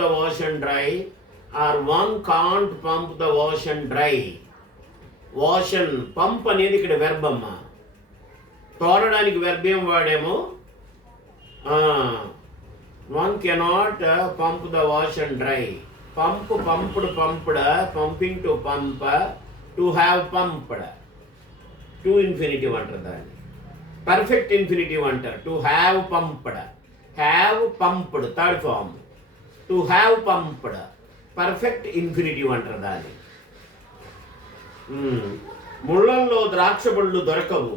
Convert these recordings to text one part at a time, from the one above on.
the ocean dry or one can't pump the ocean dry. Ocean pump అనేది ఇక్కడ verb అమ్మా. తోడడానికి verb ఏం వాడేమో, one cannot pump the ocean dry. Pump పంపుడు పంపుడ, pumping to pump, to have pumped, to infinitive అంటారు దాన్ని. పర్ఫెక్ట్ ఇన్ఫినిటివ్ అంటారు. To have pumped, have pumped third form, to have pumped perfect infinitive అంటారు దాన్ని. ముళ్ళల్లో ద్రాక్ష పళ్ళు దొరకవు.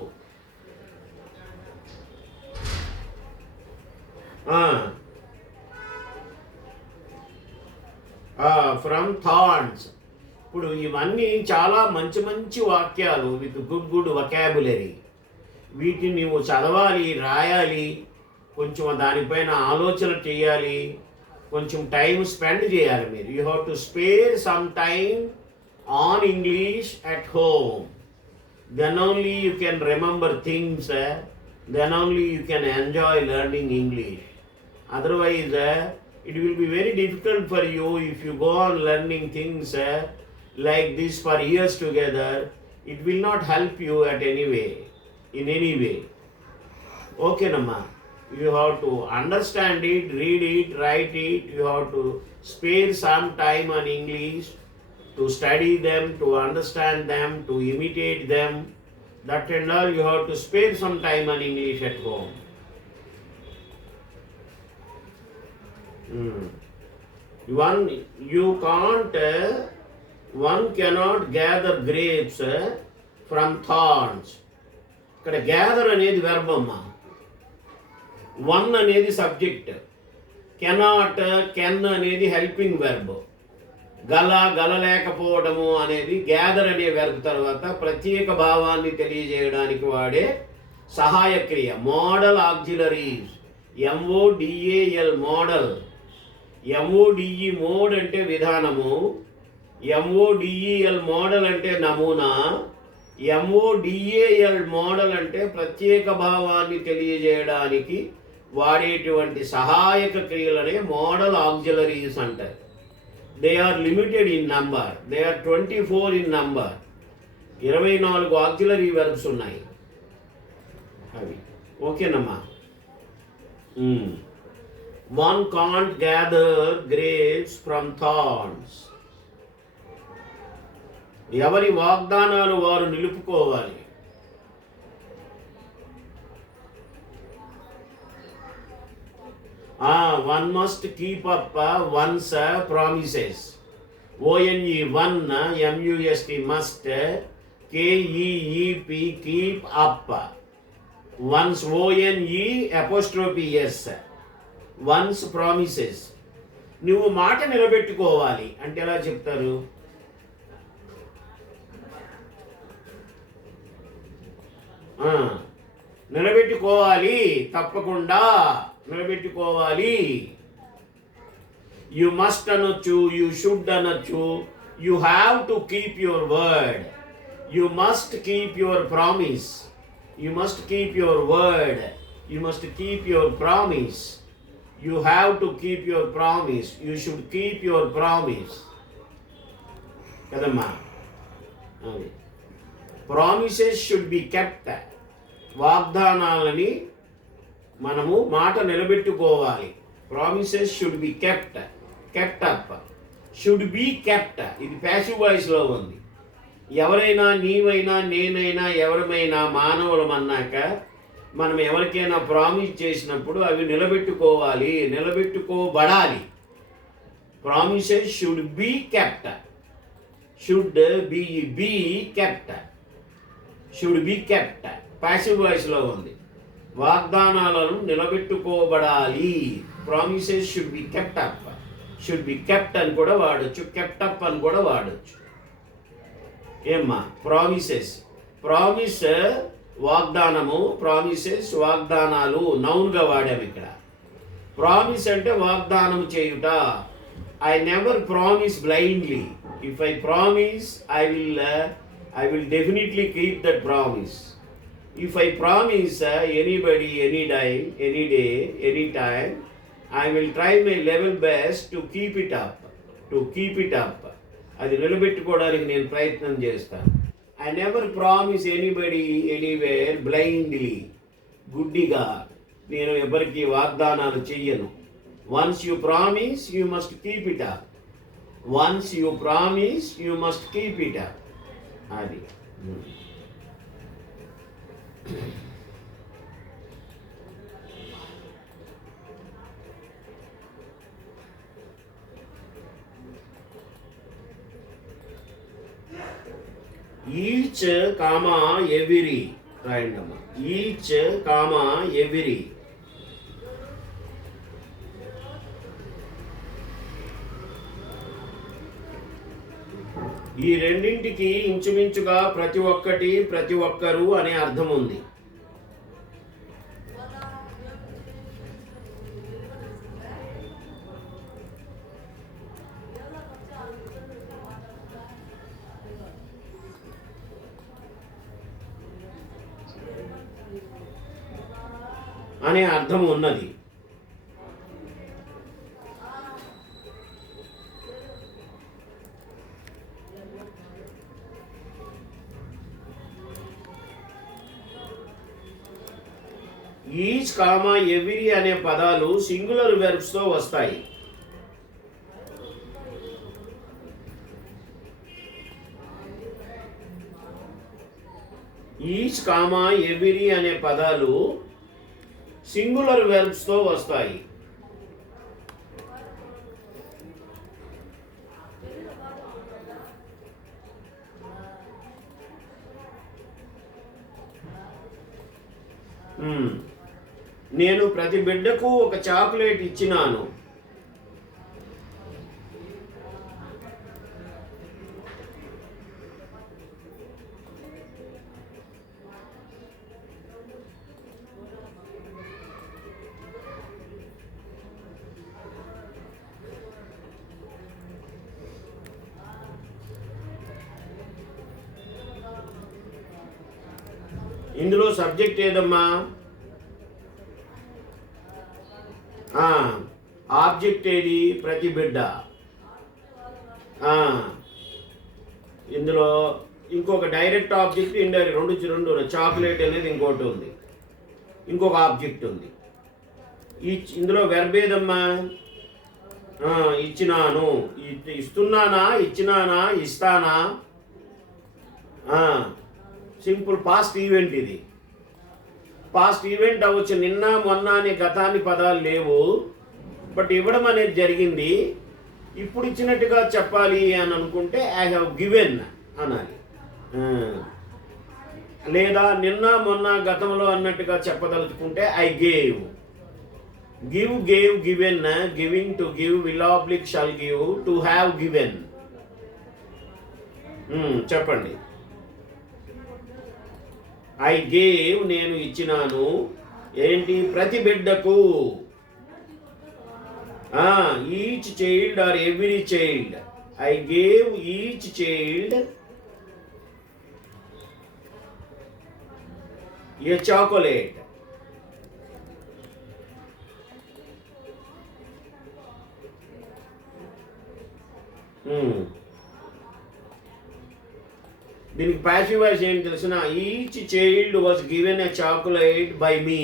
From thorns. ఇప్పుడు ఇవన్నీ చాలా మంచి మంచి వాక్యాలు విత్ గుడ్ వొకాబులరీ. వీటిని నువ్వు చదవాలి, రాయాలి, కొంచెం దానిపైన ఆలోచన చేయాలి, కొంచెం టైం స్పెండ్ చేయాలి మీరు. You have to spare some time on English at home. Then only you can remember things, then only you can enjoy learning English. Otherwise it will be very difficult for you if you go on learning things like this for years together. It will not help you at any way, in any way. Okay namma, you have to understand it, read it, write it. You have to spare some time on English to study them, to understand them, to imitate them. That and all you have to spare some time on English at home. One cannot gather grapes from thorns. ఇక్కడ gather అనేది verb అమ్మా. One అనేది subject, cannot can అనేది helping verb, గలలేకపోవడము అనేది gather అనే verb తర్వాత ప్రత్యేక భావాన్ని తెలియజేయడానికి వాడే సహాయ క్రియ. Model auxiliaries, MODAL model. MODE mode అంటే విధానము, MODEL మోడల్ అంటే నమూనా, MODAL మోడల్ అంటే ప్రత్యేక భావాన్ని తెలియజేయడానికి వాడేటువంటి సహాయక క్రియలనే మోడల్ ఆక్సిలరీస్ అంటారు. They are limited in number. They are 24 in number. 24 auxiliary verbs ఉన్నాయి అవి. ఓకేనమ్మా. One can't gather grapes from thorns. ఎవరి వాగ్దానాలు వారు నిలుపుకోవాలి. One must keep up one's promises. ONE one, MUST must, KEEP keep up. One's ONE''S one's promises. నువ్వు మాట నిలబెట్టుకోవాలి అంటే ఎలా చెప్తారు? నిలబెట్టుకోవాలి, తప్పకుండా నిలబెట్టుకోవాలి. యు మస్ట్ అనొచ్చు, యు షుడ్ అనొచ్చు. You have to keep your word. You must keep your promise. You must keep your word. You must keep your promise. You have to keep your promise. You should keep your promise కదమ్మా. Promises should be kept. వాగ్దానాలని మనము మాట నిలబెట్టుకోవాలి. Promises should be kept. Kept up, should be kept. ఇది passive వాయిస్లో ఉంది. ఎవరైనా, నీవైనా, నేనైనా, ఎవరమైనా మానవులం అన్నాక మనం ఎవరికైనా ప్రామిస్ చేసినప్పుడు అవి నిలబెట్టుకోవాలి, నిలబెట్టుకోబడాలి. Promises should be kept. Should be kept. Should be kept passive వాయిస్లో ఉంది. వాగ్దానాలను నిలబెట్టుకోబడాలి. Promises should be kept up. Should be kept అని కూడా వాడచ్చు, కెప్ట్ అప్ అని కూడా వాడచ్చు. ఏమ్మా? ప్రామిసెస్, ప్రామిస్ వాగ్దానము, ప్రామిసెస్ వాగ్దానాలు నౌన్గా వాడాము ఇక్కడ. ప్రామిస్ అంటే వాగ్దానం చేయుట. I never promise blindly. If I promise I will definitely keep that promise. If I promise anybody any day, any time, I will try my level best to keep it up. అది నిలబెట్టుకోవడానికి నేను ప్రయత్నం చేస్తాను. I never promise anybody anywhere blindly. గుడ్డిగా నేను ఎవరికి వాగ్దానాలు చెయ్యను. Once you promise you must keep it up. Once you promise you must keep it up. అది ఈచ్ కామా ఎవిరీ రాయండమ్మా. Each comma every. ఈ రెండింటికి ఇంచుమించుగా ప్రతి ఒక్కటి ప్రతి ఒక్కరు అనే అర్థం ఉంది. అనే అర్థం ఉన్నది. ఈచ్ కామా ఎవ్రీ అనే పదాలు సింగులర్ వెర్బ్స్ తో వస్తాయి. ఈచ్ కామా ఎవ్రీ అనే పదాలు సింగులర్ వెర్బ్స్ తో వస్తాయి. నేను ప్రతి బిడ్డకు ఒక చాక్లెట్ ఇచ్చినాను. ఇందులో సబ్జెక్ట్ ఏదమ్మా? ఆబ్జెక్ట్ ఏది? ప్రతి బిడ్డ. ఇందులో ఇంకొక డైరెక్ట్ ఆబ్జెక్ట్, ఇండైరెక్ట్ రెండు చాక్లెట్ అనేది ఇంకోటి ఉంది, ఇంకొక ఆబ్జెక్ట్ ఉంది. ఇందులో వెర్బ్ ఏదమ్మా? ఇచ్చినాను. ఇస్తున్నానా, ఇచ్చినానా, ఇస్తానా? సింపుల్ పాస్ట్ ఈవెంట్ ఇది. పాస్ట్ ఈవెంట్ అవ్వచ్చు. నిన్న మొన్న అనే గతాన్ని పదాలు లేవు, బట్ ఇవ్వడం అనేది జరిగింది. ఇప్పుడు ఇచ్చినట్టుగా చెప్పాలి అని అనుకుంటే ఐ హ్యావ్ గివెన్ అనాలి. లేదా నిన్న మొన్న గతంలో అన్నట్టుగా చెప్పదలుచుకుంటే I gave. Give, gave, given. Giving, to give, will oblique shall give, to have given. చెప్పండి. ఐ గేవ్, నేను ఇచ్చినాను. ఏంటి? ప్రతి బిడ్డకు. Each child or every child. I gave each child a chocolate. దీనికి ప్యాసివ్ వాయిస్ ఏంటి తెలిసిన? Each child was given a chocolate by me.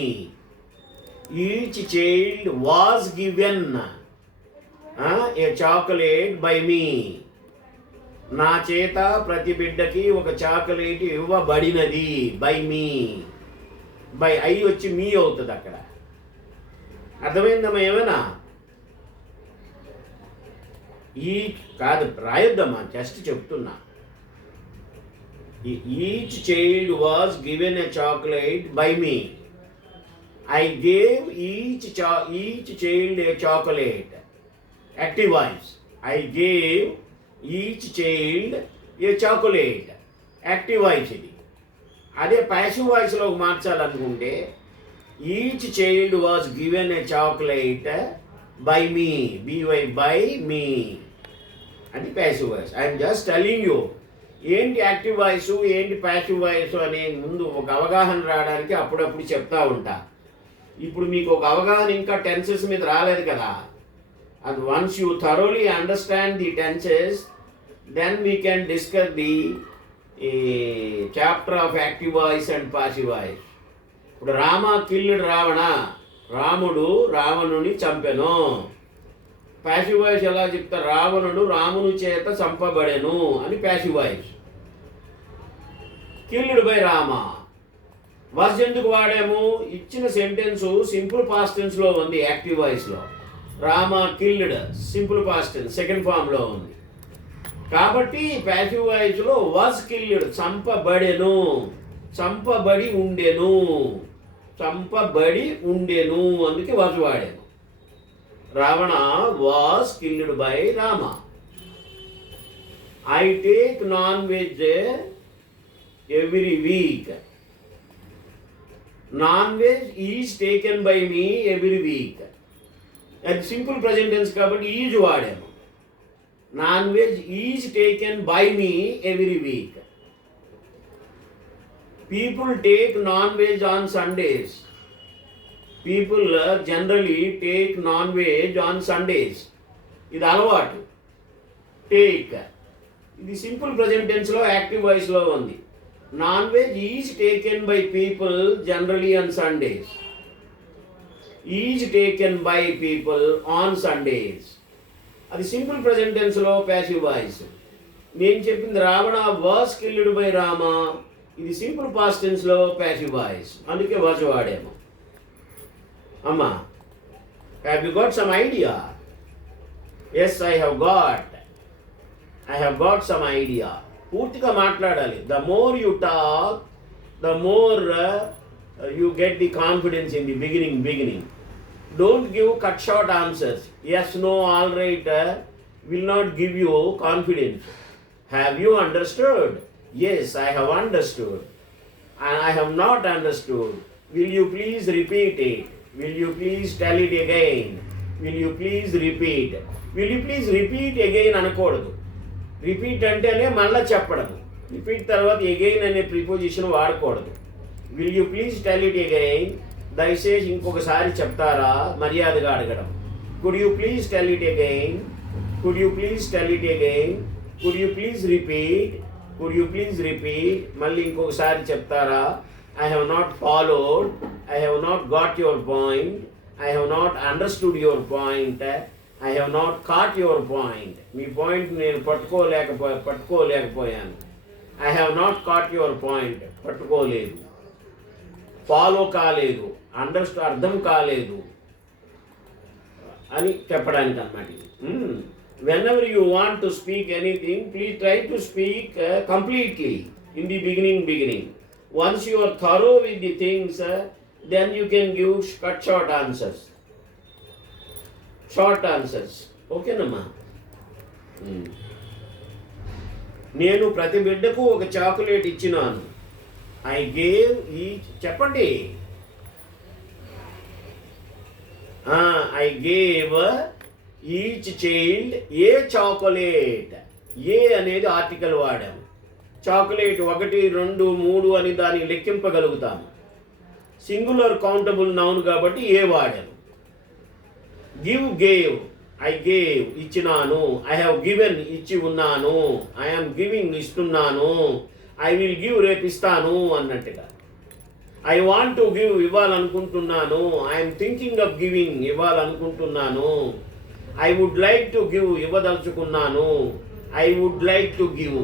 Each child was given a chocolate by me. నా చేత ప్రతి బిడ్డకి ఒక చాక్లెట్ ఇవ్వబడినది. By me. బై ఐ వచ్చి మీ అవుతుంది అక్కడ. అర్థమైందమ్మా? ఏమైనా ఈ కాదు, రాయొద్దమ్మా, జస్ట్ చెప్తున్నా. Each child was given a chocolate by me. I gave each child a chocolate. Active voice. I gave each child a chocolate. Active voice ఇది. అదే passive voice లోకి మార్చాలనుకుంటే each child was given a chocolate by me. by me. అది passive voice. I am just telling you. ఏంటి active voice, ఏంటి passive voice అనే ముందు ఒక అవగాహన రావడానికి అప్పుడప్పుడు చెప్తా ఉంటా. ఇప్పుడు మీకు ఒక అవగాహన ఇంకా టెన్సెస్ మీద రాలేదు కదా. And once you thoroughly understand the tenses, then we can discuss the chapter of active voice and passive voice. ఇప్పుడు రామ కిల్డ్ రావణ, రాముడు రావణుని చంపెను. ప్యాసివ్ వాయిస్ ఎలా చెప్తారు? రావణుడు రాముని చేత చంపబడెను అని passive voice. Killed by Rama was ఎందుకు వాడాము? ఇచ్చిన సెంటెన్స్ సింపుల్ పాస్ట్ టెన్స్లో ఉంది, యాక్టివ్ వాయిస్లో. Rama killed simple past tense second ఫామ్లో ఉంది. కాబట్టి ప్యాసివ్ వాయిస్లో వాజ్ కిల్డ్ చంపబడెను, చంపబడి ఉండెను, చంపబడి ఉండెను, అందుకే వాజ్ వాడాను. Ravana was killed by Rama. I take non veg every week. Non veg is taken by me every week. అది సింపుల్ ప్రజెంట్ టెన్స్ కాబట్టి ఈజ్ వాడాము. Non veg is taken by me every week. People take non veg on Sundays. People generally take non veg on Sundays. ఇది అలవాటు. Take ఇది simple present టెన్స్లో active వాయిస్లో ఉంది. Non veg is taken by people generally on Sundays. Is taken by people on Sundays. అది simple present టెన్స్లో passive voice. నేను చెప్పింది Ravana was killed by Rama, ఇది సింపుల్ పాస్ట్ టెన్స్లో ప్యాసివ్ వాయిస్, అందుకే వాజ్ వాడాము. అమ్మా, have you got some idea? Yes, I have got some idea. పూర్తిగా మాట్లాడాలి. The more you talk, the more you get the confidence in the beginning. Don't give cut short answers. Yes, no, all right, will not give you confidence. Have you understood? Yes, I have understood. And I have not understood. Will you please repeat it? Will you please tell it again? Will you please repeat? Will you please repeat again అనకూడదు. Repeat అంటేనే మళ్ళీ చెప్పడం. Repeat తర్వాత again అనే preposition వాడకూడదు. Will you please tell it again, దయచేసి ఇంకొకసారి చెప్తారా, మర్యాదగా అడగడం. Could you please tell it again, could you please tell it again, could you please repeat, could you please repeat, మళ్ళీ ఇంకొకసారి చెప్తారా. I have not followed, I have not got your point, I have not understood your point, I have not caught your point. Me point నేను పట్టుకోలేకపోయాను. I have not caught your point, పట్టుకోలేదు, follow కాలేదు, అర్థం కాలేదు అని చెప్పడానికి అన్నమాట. Whenever you want to speak anything, please try to speak completely in the beginning. Once you are thorough with the things, then you can give short answers. ఓకేనమ్మా. నేను ప్రతి బిడ్డకు ఒక చాక్లెట్ ఇచ్చినాను. ఐ గేవ్ ఈచ్, చెప్పండి. I gave each child a chocolate. A అనేది article వాడాము. Chocolate 1, 2, 3 అని దాన్ని లెక్కింపగలుగుతాము. సింగులర్ కౌంటబుల్ నౌన్ కాబట్టి ఏ వాడాము. గేవ్, ఐ గేవ్ ఇచ్చినాను. ఐ హ్యావ్ గివెన్ ఇచ్చి ఉన్నాను. ఐ యామ్ గివింగ్ ఇస్తున్నాను. ఐ విల్ గివ్ రేపు ఇస్తాను అన్నట్టుగా. ఐ వాంట్ టు గివ్ ఇవ్వాలనుకుంటున్నాను. ఐఎమ్ థింకింగ్ ఆఫ్ గివింగ్ ఇవ్వాలనుకుంటున్నాను. I would like to give ఇవ్వదలుచుకున్నాను. I would like to give